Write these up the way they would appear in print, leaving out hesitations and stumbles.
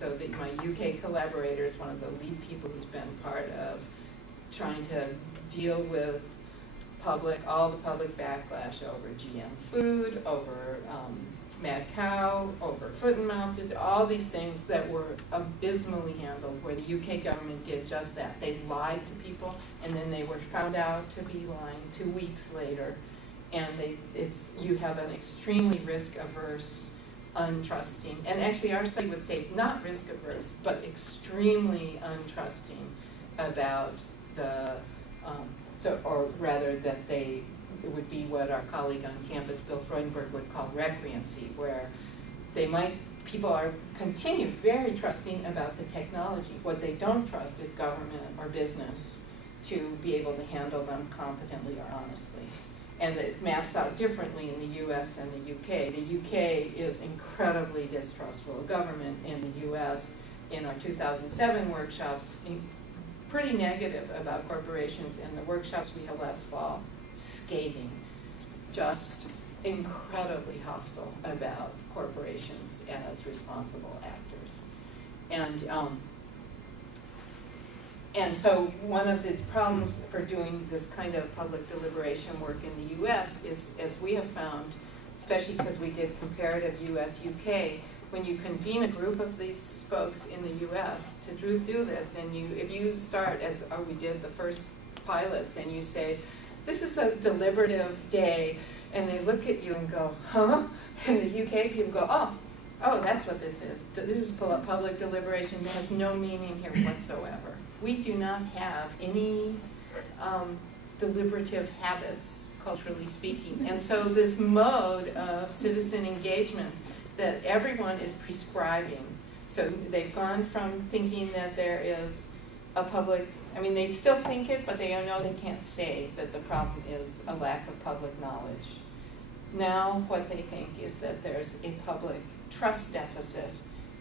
So that my UK collaborator is one of the lead people who's been part of trying to deal with all the public backlash over GM food, over mad cow, over foot and mouth disease, all these things that were abysmally handled, where the UK government did just that. They lied to people, and then they were found out to be lying 2 weeks later. And you have an extremely risk-averse, untrusting, and actually our study would say not risk-averse, but extremely untrusting about the, or rather that it would be what our colleague on campus, Bill Freudenberg, would call recreancy, where people continue very trusting about the technology. What they don't trust is government or business to be able to handle them competently or honestly. And it maps out differently in the US and the UK. The UK is incredibly distrustful of government. In the US, in our 2007 workshops, pretty negative about corporations. In the workshops we held last fall, scathing, just incredibly hostile about corporations as responsible actors. And so one of these problems for doing this kind of public deliberation work in the US is, as we have found, especially because we did comparative US-UK, when you convene a group of these folks in the US to do this, and if you start, as we did the first pilots, and you say, this is a deliberative day, and they look at you and go, huh? And the UK people go, oh, that's what this is. This is public deliberation. It has no meaning here whatsoever. We do not have any deliberative habits, culturally speaking. And so this mode of citizen engagement that everyone is prescribing, so they've gone from thinking that there is a public, they still think it, but they know they can't say that the problem is a lack of public knowledge. Now what they think is that there's a public trust deficit,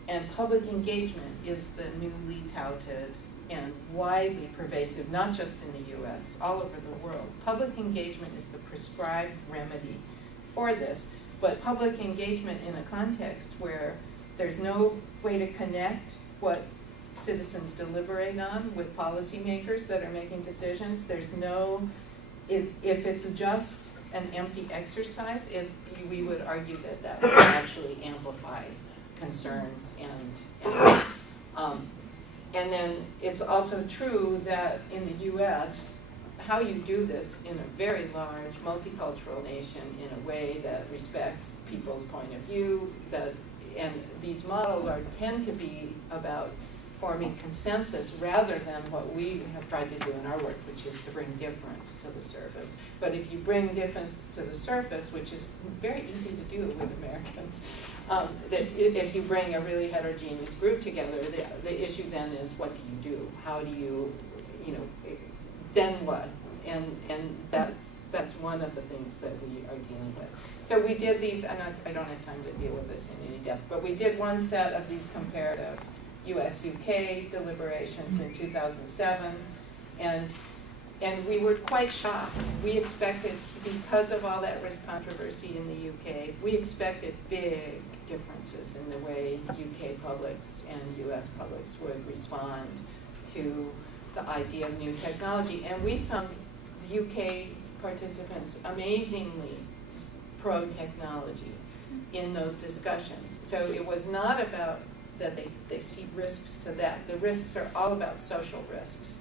and public engagement is the newly touted and widely pervasive, not just in the US, all over the world. Public engagement is the prescribed remedy for this, but public engagement in a context where there's no way to connect what citizens deliberate on with policymakers that are making decisions. There's no, if it's just an empty exercise, we would argue that would actually amplify concerns and then it's also true that in the US, how you do this in a very large multicultural nation in a way that respects people's point of view, and these models tend to be about forming consensus rather than what we have tried to do in our work, which is to bring difference to the surface. But if you bring difference to the surface, which is very easy to do with Americans, that if you bring a really heterogeneous group together, the issue then is, what do you do? How do you, then what? And that's one of the things that we are dealing with. So we did these, and I don't have time to deal with this in any depth, but we did one set of these comparative US-UK deliberations in 2007, and we were quite shocked. We expected, because of all that risk controversy in the UK, we expected big differences in the way UK publics and US publics would respond to the idea of new technology. And we found UK participants amazingly pro-technology in those discussions. So it was not about that they see risks to that. The risks are all about social risks.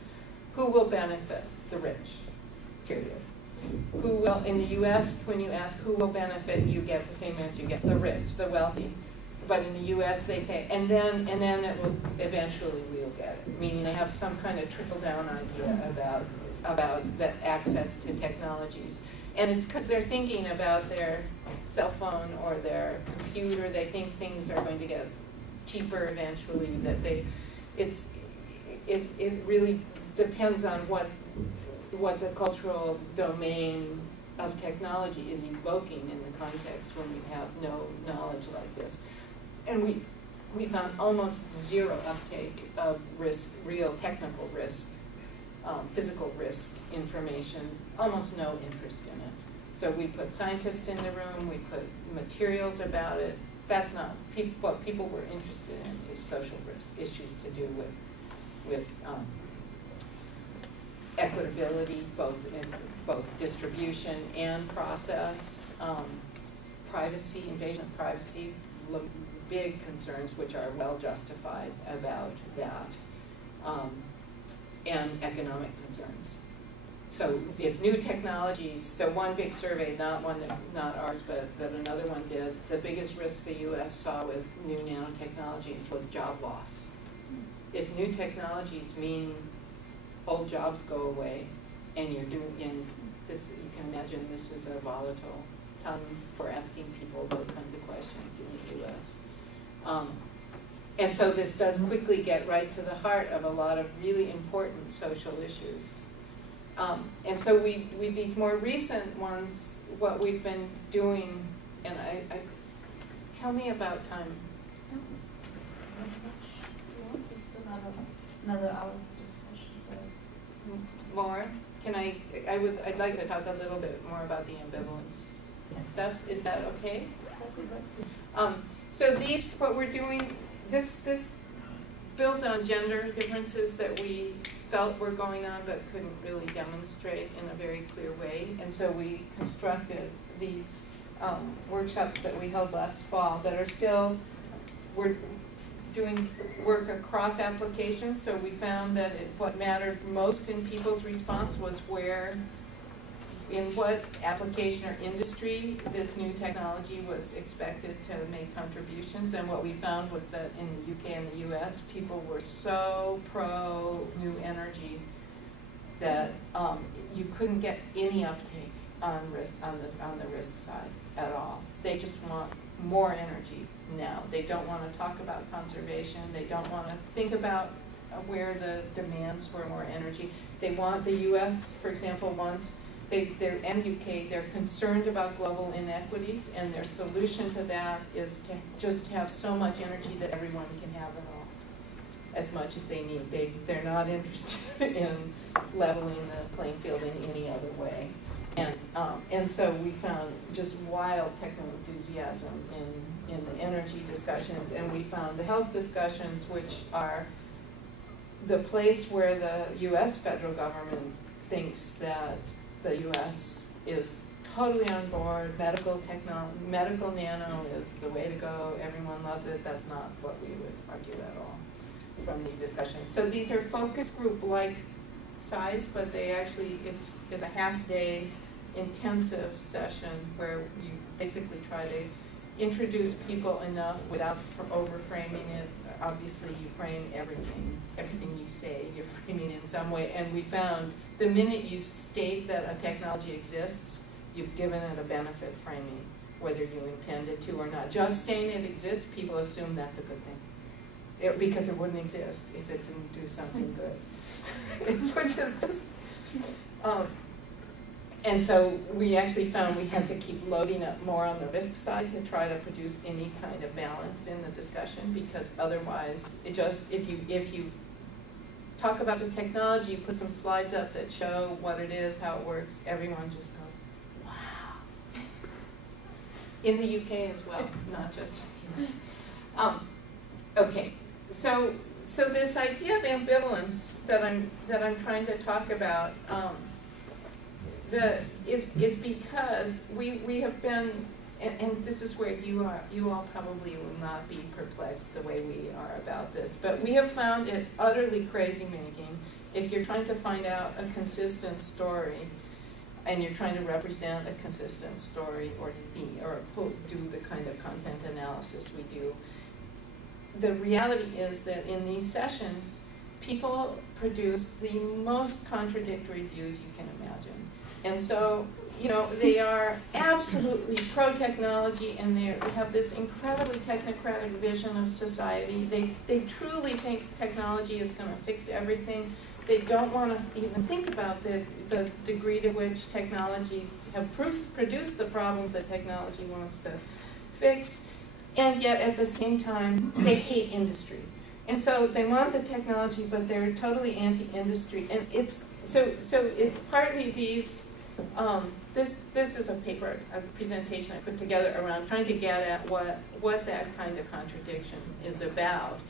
Who will benefit? The rich, period. Who will, in the US, when you ask who will benefit, you get the same answer. You get the rich, the wealthy. But in the US, they say, and then it will, eventually we'll get it. Meaning they have some kind of trickle-down idea about that access to technologies. And it's because they're thinking about their cell phone or their computer. They think things are going to get cheaper eventually. That it really depends on what the cultural domain of technology is evoking in the context when we have no knowledge like this. And we found almost zero uptake of risk, real technical risk, physical risk information, almost no interest in it. So we put scientists in the room, we put materials about it, that's not, what people were interested in is social risk, issues to do with equitability, both distribution and process, privacy, invasion of privacy, big concerns which are well justified about that, and economic concerns. So if new technologies, so one big survey, not ours, but that another one did, the biggest risk the US saw with new nanotechnologies was job loss. If new technologies mean old jobs go away, and you're doing, this, you can imagine this is a volatile time for asking people those kinds of questions in the US. And so this does quickly get right to the heart of a lot of really important social issues. And so these more recent ones, what we've been doing, and tell me about time. We still have another hour discussion, so. More? I'd like to talk a little bit more about the ambivalence stuff. Is that okay? So what we're doing, this built on gender differences that we felt were going on but couldn't really demonstrate in a very clear way. And so we constructed these workshops that we held last fall that are still, we're doing work across applications. So we found that what mattered most in people's response was in what application or industry this new technology was expected to make contributions. And what we found was that in the UK and the US, people were so pro new energy that you couldn't get any uptake on the risk side at all. They just want more energy now. They don't want to talk about conservation. They don't want to think about where the demands for more energy. They want, the US, for example, wants, and UK, they're concerned about global inequities, and their solution to that is to just have so much energy that everyone can have it all, as much as they need. They're not interested in leveling the playing field in any other way. And so we found just wild techno enthusiasm in the energy discussions, and we found the health discussions, which are the place where the US federal government thinks that the U.S. is totally on board. Medical nano is the way to go. Everyone loves it. That's not what we would argue at all from these discussions. So these are focus group-like size, but they actually, it's a half-day intensive session where you basically try to introduce people enough without over-framing it. Obviously, you frame everything you say, you're framing it in some way. And we found the minute you state that a technology exists, you've given it a benefit framing, whether you intended to or not. Just saying it exists, people assume that's a good thing. Because it wouldn't exist if it didn't do something good. Which is just, and so we actually found we had to keep loading up more on the risk side to try to produce any kind of balance in the discussion, because otherwise, it just, if you talk about the technology, you put some slides up that show what it is, how it works, everyone just goes, wow. In the UK as well, not just in the US. Okay, so this idea of ambivalence that I'm trying to talk about is because we have been, and this is where you all probably will not be perplexed the way we are about this, but we have found it utterly crazy-making if you're trying to find out a consistent story and you're trying to represent a consistent story or theme, or do the kind of content analysis we do. The reality is that in these sessions, people produce the most contradictory views you can imagine. And so, you know, they are absolutely pro-technology, and they have this incredibly technocratic vision of society. They truly think technology is going to fix everything. They don't want to even think about the degree to which technologies have produced the problems that technology wants to fix. And yet, at the same time, they hate industry. And so they want the technology, but they're totally anti-industry. And it's so it's partly these this is a paper, a presentation I put together around trying to get at what that kind of contradiction is about.